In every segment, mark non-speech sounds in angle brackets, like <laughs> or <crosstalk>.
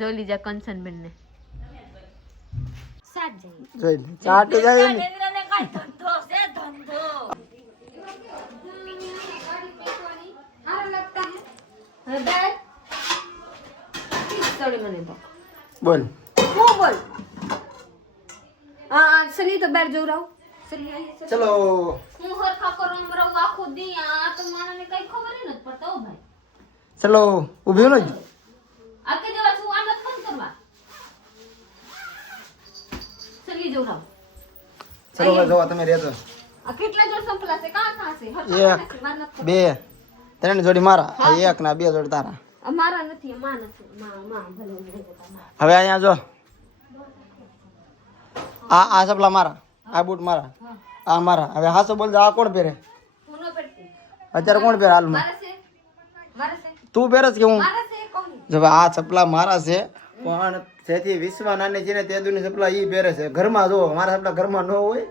જોઈ લીજા કંચન બેન ને જોઈ લે. ચાટી જાય ને. બોલ. હું બોલ? આ સલી તો બાર જોઉં રહું. સલી અહીં છે. ચલો. હું હરખા કરું રહું આખો દી આ તો માણસને કઈ ખબર નથી પડતા ભાઈ. ચલો ઊભી ને આ કે દેવા છું આ નથી ફોન કરવા ચલો ભાઈ જોવા તમે રહેતો કેટલા જોડ સંપલા છે? કાં કાં છે? એક. બે ત્રણ જોડી મારા. એક ના બે જોડી તારા. મારા નથી માં નથી. માં માં ભલે હું નહીં જતા માં. હવે અહીંયા જો. આ આ ચપલા મારા. આ બૂટ મારા. આ મારા. હવે હાસો બોલજો આ કોણ પહેરે? અત્યારે કોણ પહેરે હાલમાં? તું પહેરે કે હું? જો હવે આ ચપલા મારા છે પણ જેથી વિશ્વ નાની છે ને તે દુની ચપલા ઈ પહેરે છે. ઘરમાં જો મારા સપલા ઘરમાં ન હોય.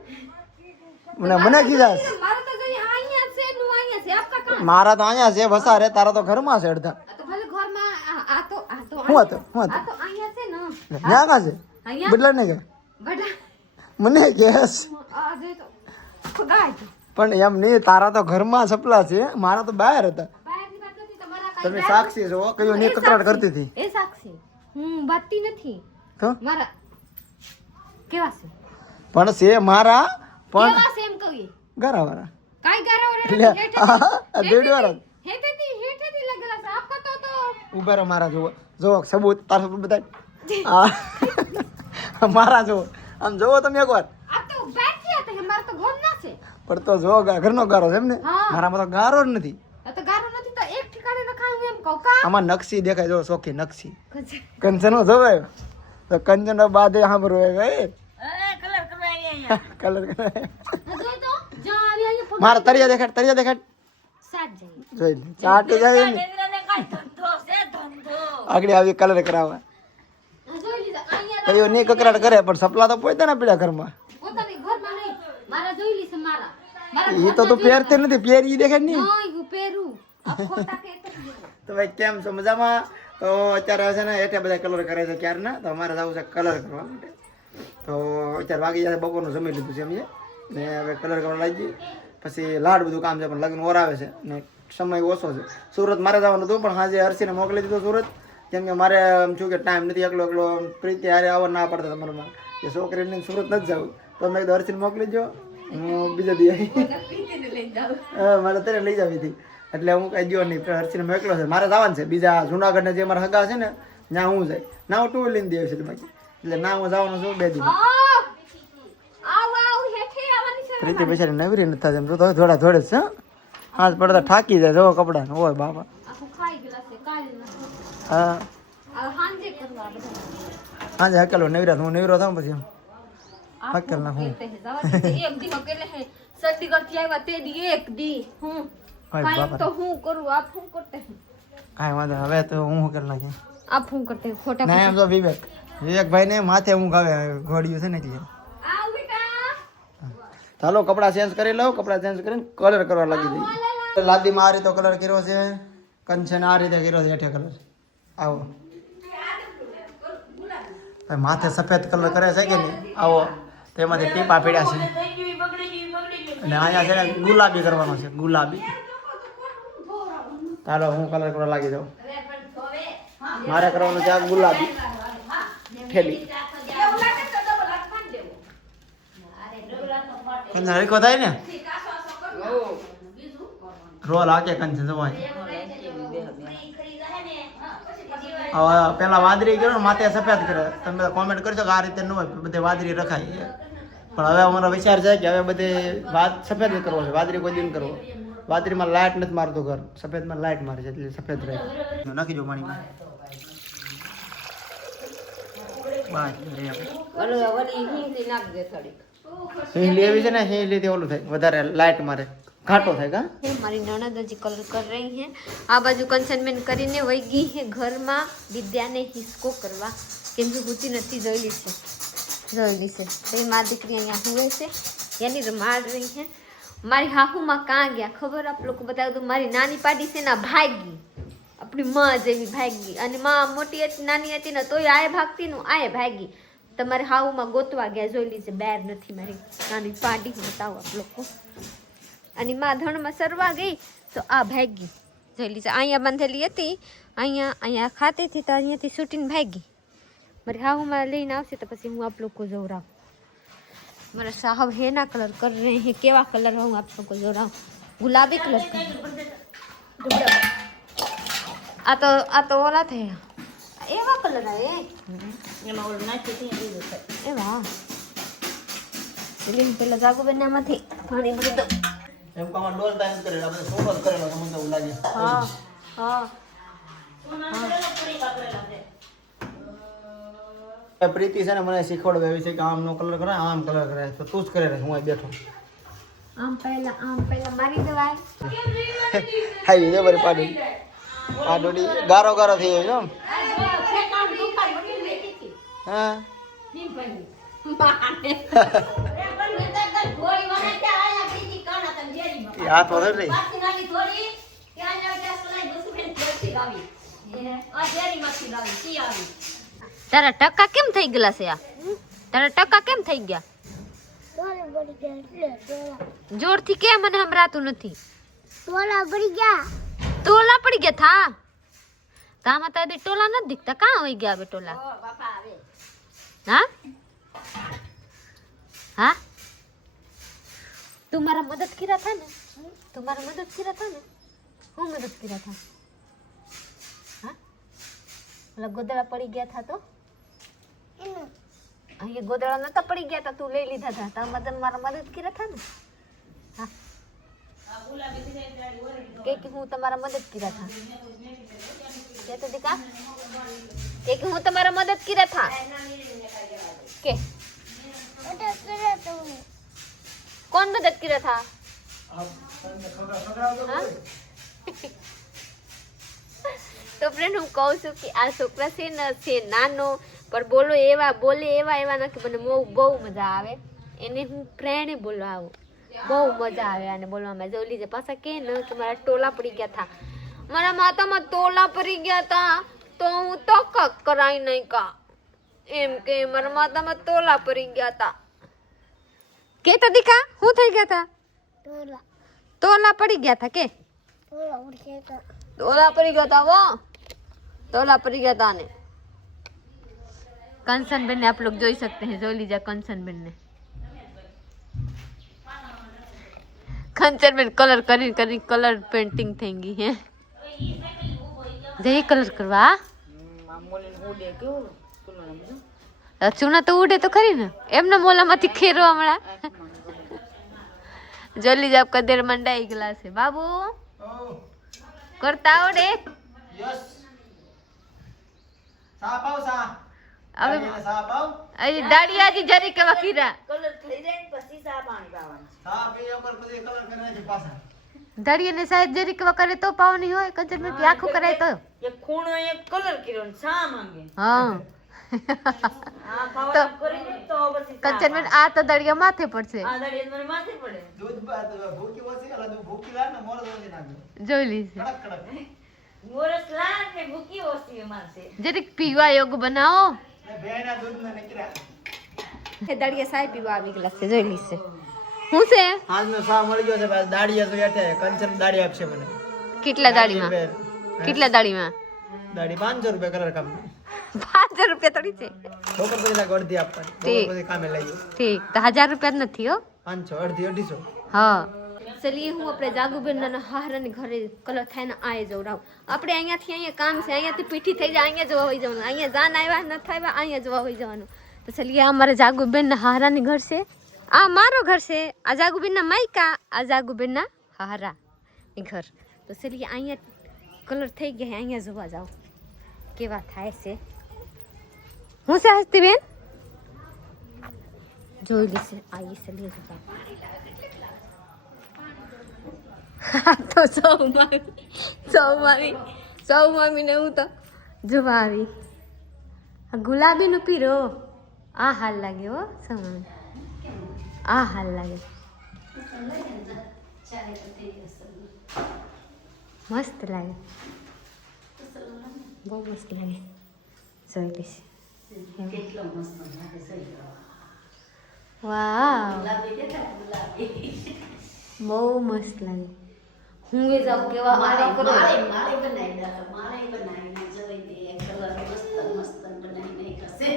મને મને કીધા મારા તો અહીંયા છે છે વસારે તારા તો ઘરમાં છે અડધા. હું હતો હું હતો ક્યાં કાં છે? બદલા નહીં કે મને કેસ પણ એમ નહીં તારા તો ઘરમાં સપલા છે. મારા તો બહાર હતા. તમે સાક્ષી છો કયો નહીં કકડાટ કરતી હતી. એ સાક્ષી. હું બાતતી નથી. તો? મારા કેવા છે? પણ છે મારા પણ કેવા છે એમ કહી ઘરાવાળા કાઈ ગારા એટલે આ દેડ વાળા હેતેથી હેતેથી લગલા છે. આપકો તો તો ઊભા રહો મારા જુઓ. જો સબૂત તાર સબૂત બતાય. <laughs> મારા જુઓ. આમ જોવો તમે એકવાર. આ તો હતા કે મારા તો ઘર ના છે. પણ તો જો ઘરનો ગારો છે એમ ને. મારામાં તો ગારો જ નથી આ તો ગારો નથી તો એક ઠિકાણે રખાયું એમ કહું કા આમાં નકશી દેખાય જો સોખી નકશી. કંચનો જોવાય તો કંચન બાદ સાંભળવું એ કલર અહીંયા. પગ મારા તરિયા દેખાડ તરિયા દેખાડ. જોઈ. લે ચાટી જાય ને. આગળ આવી કલર કરાવવા. તરિયો ની કકરાટ કરે પણ સપલા તો પોતે ને પીડા ઘરમાં. એ તો તું પહેરતી નથી પહેરી દેખાય નહીં. હું પહેરું. તો ભાઈ કેમ છો? મજામાં? તો અત્યારે છે ને એટલે બધા કલર કરે છે ક્યારના? તો અમારે જવું છે કલર કરવા માટે. તો અત્યારે વાગી જશે બપોરનું જમી લીધું છે સમજે ને હવે કલર કરવા લાગી. પછી લાડ બધું કામ છે પણ લગ્ન ઓર આવે છે. ને સમય ઓછો છે. સુરત મારે જવાનું હતું પણ હાજે હર્ષીને મોકલી દીધું સુરત. કેમ કે મારે એમ છું કે ટાઈમ નથી એકલો એકલો. પ્રીતિ હારે આવવા ના પડતા તમારામાં કે છોકરીને સુરત નથી જવું. તો મેં કીધું હર્ષીને મોકલી દો હું બીજા દી મારે ત્યારે લઈ જાવી હતી. એટલે હું કઈ ગયો નહીં પણ હર્ષીને મોકલો છે. મારે જવાનું છે. બીજા જુનાગઢને જે મારા હગા છે ને ત્યાં હું જાય. ના હું ટુ વ્હીલ લઈને દેવ છે બાકી. એટલે ના હું જવાનું છું બે દિવસ આ! આવ આવ હેઠે આવવાની છે પ્રીતિ બિચારી નવરી નથી થતી તો થોડા થોડે છે હં? હાથ પડતા થાકી જાય જો કપડાં. હોય બાપા. હા. હાંજે હાજે હકેલો નવરા હું નવરો થાઉં પછી હકેલ ના હું. એક દી હકેલે હે? ચંડીગઢ કરતી આવ્યા તે દી એક દી. હું. હોય તો હું કરું આપ હું કરતે હે. કાંઈ વાંધો હવે તો હું હકેલ નાખી આપ હું કરતે ખોટા ના એમ તો વિવેક. વિવેકભાઈ ને માથે હું ગાવે ઘોડિયું છે ને એટલે. ચાલો કપડાં ચેન્જ કરી લઉં કપડાં ચેન્જ કરીને કલર કરવા લાગી દઈએ લાદીમાં આ રીતે કલર કર્યો છે કંચન આ રીતે કર્યો છે હેઠે કલર આવો. માથે સફેદ કલર કરે છે કે નહીં? આવો. તેમાંથી ટીપા પીડ્યા છે. અને અહીંયા છે ગુલાબી કરવાનો છે ગુલાબી. ચાલો હું કલર કરવા લાગી જાઉં? મારે કરવાનું છે ગુલાબી. ઠેલી કંચન હરખો થાય ને? રોલ આકે કંચન જવાય હવે પેલા વાદળી કર્યો ને માથે સફેદ કરે. તમે બધા કોમેન્ટ કરજો કે આ રીતે ન હોય બધે વાદળી રખાય. પણ હવે અમારો વિચાર છે કે હવે બધે વાત સફેદ કરવો છે વાદળી કોઈ દિન કરવો. વાદળીમાં લાઈટ નથી મારતો ઘર. સફેદમાં લાઈટ મારે છે એટલે સફેદ રહે. નાખી જો પાણીમાં. ઓલું થાય વધારે લાઇટ મારે. ઘાટો થાય કા? મારી નણદ હજી કલર કરી રહી હે આ બાજુ કન્સનમેન્ટ કરીને વહી ગઈ હે ઘરમાં વિદ્યાને હિસકો કરવા. કેમ કે હુતી નથી જોયેલી છે. જોયેલી છે. એ મારી દીકરી અહીંયા છે. એની રમાડ રહી હે મારી હાહુમાં કાં ગયા? ખબર? આપ લોકો બતાવ્યું તો મારી નાની પાડી છે ના ભાગી. આપણી માં જેવી ભાગી. અને માં મોટી હતી, નાની હતી ને તોય આય ભાગતી નું આય ભાગી. તમારે હાઉમાં ગોતવા ગયા, જોઈ લીજે બેર નથી મારી નાની પાડી, બતાવો આપ લોકો. અને માં ધણમાં સરવા ગઈ, તો આ ભાગી. જોઈ લીધે અહીંયા બાંધેલી હતી, અહીંયા અહીંયા ખાતી હતી, તો અહીંયાથી છૂટીને ભાગી. મારી હાઉમાં લઈને આવશે તો પછી હું આપ લોકો જોવરાવું मेरा साहब है ना कलर कर रहे हैं केवा कलर हूँ आप सबको जो रहा हूँ गुलाबी कलर का आ तो आ तो ओला थे एवा कलर है એમાં ઓલું નાખ્યું છે એ લીધું છે. એવા એટલે હું પેલા જાગો બેન આમાંથી પાણી ભરી દઉં એમ કે આમાં ડોલ ટાઈમ કરેલા આપણે સોનો જ કરેલો તમને તો એવું લાગે હા હા એ પ્રીતિ છે ને મને શીખવાડવા એવી છે કે આમ નો કલર કરે આમ કલર કરે તો તું જ કરે હું અહીં બેઠો. આમ પહેલા આમ પહેલા મારી દવાય હાઈ જે બરી પાડું પાડોડી ગારો ગારો થઈ ગયો છે હા. હાથ વધે નહીં તારા ટકા કેમ થઈ ગયેલા છે આ? તારા ટકા કેમ થઈ ગયા? જોરથી કેમ મને સંભળાતું નથી? ટોલા પડી ગયા થા? તામાં તો હજી ટોલા નથી દીખતા. કાં હોઈ ગયા હવે ટોલા? હા હા? તું મારા મદદ કર્યા થા ને? તું મારા મદદ કર્યા થા ને? હું મદદ કર્યા થા? હા? ઓલા ગોદડા પડી ગયા થા તો? અહીંયા ગોદડા નતા પડી ગયા તા, તું લઈ લીધા હતા તારા મદદ મારા મદદ કર્યા થા ને? હા. કે કે હું તમારા મદદ કર્યા થા કે તો દીકા? કે કે હું તમારા મદદ કર્યા થા કે? કોણ મદદ કર્યા થા હા? <laughs> તો ફ્રેન્ડ હું કહું છું કે આ છોકરા છે ને, છે નાનો પણ બોલો એવા બોલે એવા એવા નથી મને બહુ બહુ મજા આવે. એને હું પ્રેરણે બોલવા આવું. બહુ મજા આવે અને બોલવામાં. જોલી છે પાછા કે ન કે મારા ટોલા પડી ગયા હતા મારા માથામાં ટોલા પડી ગયા હતા તો હું તો કક કરાઈ નહીં કા એમ કે મારા માથામાં ટોલા પડી ગયા હતા કે તો દીકા હું થઈ ગયા હતા ટોલા. ટોલા પડી ગયા હતા કે? ટોલા પડી ગયા હતા ટોલા પડી ગયા હતા વો ટોલા પડી ગયા હતા ને कंसन बेन ने आप लोग જોઈ सकते हैं જોઈ લીજા કંચન બેન ને કંચન બેન કલર કરી કરી કલર પેઇન્ટિંગ થઈ ગઈ હે જઈ કલર કરવા ચૂના તો ઉડે તો ખરી ને એમના મોલામાંથી ખેરવા મળ્યા જલ્દી જ આપકા દેર મંડાઈ ગયેલા છે બાબુ કરતા આવડે યસ સા પાવ સા હવે અહીં દાડિયાજી જરી કે વકીરા કલર થઈ જાય ને પછી સા પાણી પાવાનું સા પી ઉપર પછી કલર કરી છે પાછા. દાડિયાને સાહેબ જરી કે કરે તો પાવાની હોય કંચન મે આખું કરાય તો. એ ખૂણો એ કલર કર્યો ને સા માંગે. હા. આ તો માથે પડશે. જોઈ લીધી જરીક પીવા યોગ બનાવો. દાડિયા સાહેબ પીવા આવી ગયેલા છે જોઈ લીશે હું છે? આજનો સા મળી ગયો છે બસ દાડિયા તો યાઠે કંચન દાડી આપશે મને. કેટલા દાડીમાં કેટલા દાડીમાં દાડી રૂપિયા કલર કામ. રૂપિયા છે. બપોર પછી લાગે અડધી આપવાની. પછી કામે લઈ ઠીક. તો હજાર રૂપિયા નથી હો. પાંચસો અડધી અઢીસો. હા. ચલીએ હું આપણે જાગુબેનના હારાની ઘરે કલર થાય ને આએ જવડાવું આપણે અહીંયાથી અહીંયા કામ છે અહીંયાથી પીઠી થઈ જાય અહીંયા જોવા હોઈ જવાનું. અહીંયા જાન આવ્યા ન થાય અહીંયા જોવા હોઈ જવાનું. તો ચલીએ આ અમારે જાગુબેનના હારાની ઘર છે. આ મારો ઘર છે આ જાગુબેનના માયકા આ જાગુબેનના હારા એ ઘર. તો ચલીએ અહીંયા કલર થઈ ગયા છે, અહીંયા જોવા જાઓ. કેવા થાય છે? હું છે હસ્તીબેન? જોઈ લેશે આવી જોવા હા તો સૌ મામી સૌ મામી સૌ મામીને હું તો જોવા આવી આ ગુલાબીનું પીરો. આ હાલ લાગે હો સૌ મામી. આ હાલ લાગે. મસ્ત લાગે. બહુ મસ્ત લાગે. જોઈ લઈશ. કેટલો મસ્ત લાગે વાહ ગુલાબી દેખાય ગુલાબી? બહુ મસ્ત લાગે. હું એ જાઉં કેવા મારે મારે મારે બનાવી દે મારે બનાવીને જોઈ દે કલર મસ્ત મસ્ત બનાવીને કસે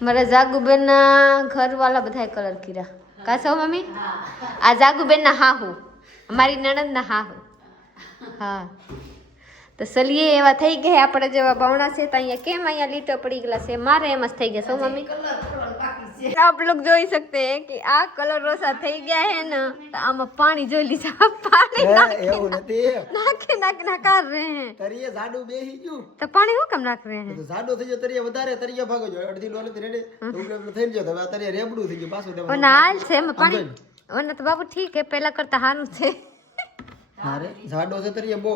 મારા જાગુબેન મારા ઘર ઘરવાળા બધાય કલર કર્યા કા છો મમ્મી આ જાગુબેનના હાહુ મારી નણંદના હાહુ હા તો સલીએ એવા થઈ ગયા આપણે જેવા બાવણા છે તો અહીંયા કેમ અહીંયા લીટો પડી ગયેલા છે મારે એમ જ થઈ ગયા સૌ મમ્મી કલર છે आप लोग જોઈ सकते हैं कि આ કલર રોસા થઈ ગયા હે ને તો આમાં પાણી જોઈ લીધા <laughs> પાણી હે, એવું નથી નાખી નાખી ના કર રહે हैं તરીએ જાડું બેસી ગયું તો પાણી હું કેમ નાખ રહે हैं તો જાડો થઈ ગયો તરીએ વધારે તરીએ ભાગો જો અડધી ડોલ રેડે ઉપલે ઉપલે થઈ ગયો તો હવે આ તરીએ રેબડું થઈ ગયું પાછું પણ દેવાનું હાલ છે એમાં પાણી વરના તો બાબુ ઠીક હે પહેલા કરતા સારું છે મારે જાડો છે તરીએ બહુ.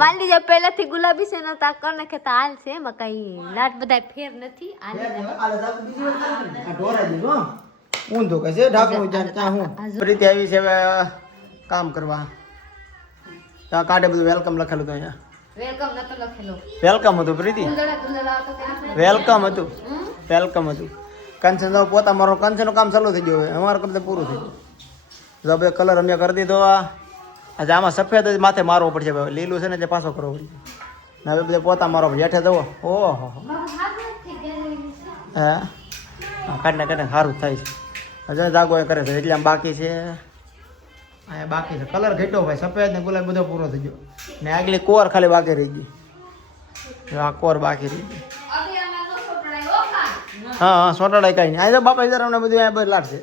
માની લીધે પહેલાથી ગુલાબી છે ને તા આ કર નાખે તો હાલ છે એમાં કઈ લાટ બધા ફેર નથી હાલ આ જાડું બીજી વાર આ ઢોરાઈ ગયું, હો. કે છે ઢાંકણું જ્યાં હું. રીતે આવી છે હવે કામ કરવા. તા કાંઠે બધું વેલકમ લખેલું હતું અહીંયા. વેલકમ નતો લખેલો. વેલકમ હતું પ્રીતિ કે વેલકમ હતું. વેલકમ હતું. કંચન તો પોતા મારો કંચનનું કામ ચાલુ થઈ ગયું હવે. અમારું કામ તો પૂરું થઈ ગયું. જો બે કલર અમે કરી દીધો આ. આજે આમાં સફેદ જ માથે મારવો પડશે. ભાઈ લીલું છે ને જે પાછો કરવો પડશે. ને હવે બધે પોતા મારો પડશે હેઠે જવો. ઓહો. હો? કાઢને કાઢને સારું થાય છે. હજુ જાગો એ કરે છે. એટલે આમ બાકી છે. અહીંયા બાકી છે. કલર ઘટ્યો ભાઈ. સફેદ ને ગુલાબ બધો પૂરો થઈ ગયો. ને આગલી કોર ખાલી બાકી રહી ગઈ. આ કોર બાકી રહી ગઈ. હા હા સોટાડાય કાંઈ નહીં. આ તો બાપા જરા અમને બધું અહીંયા બધું લાગશે.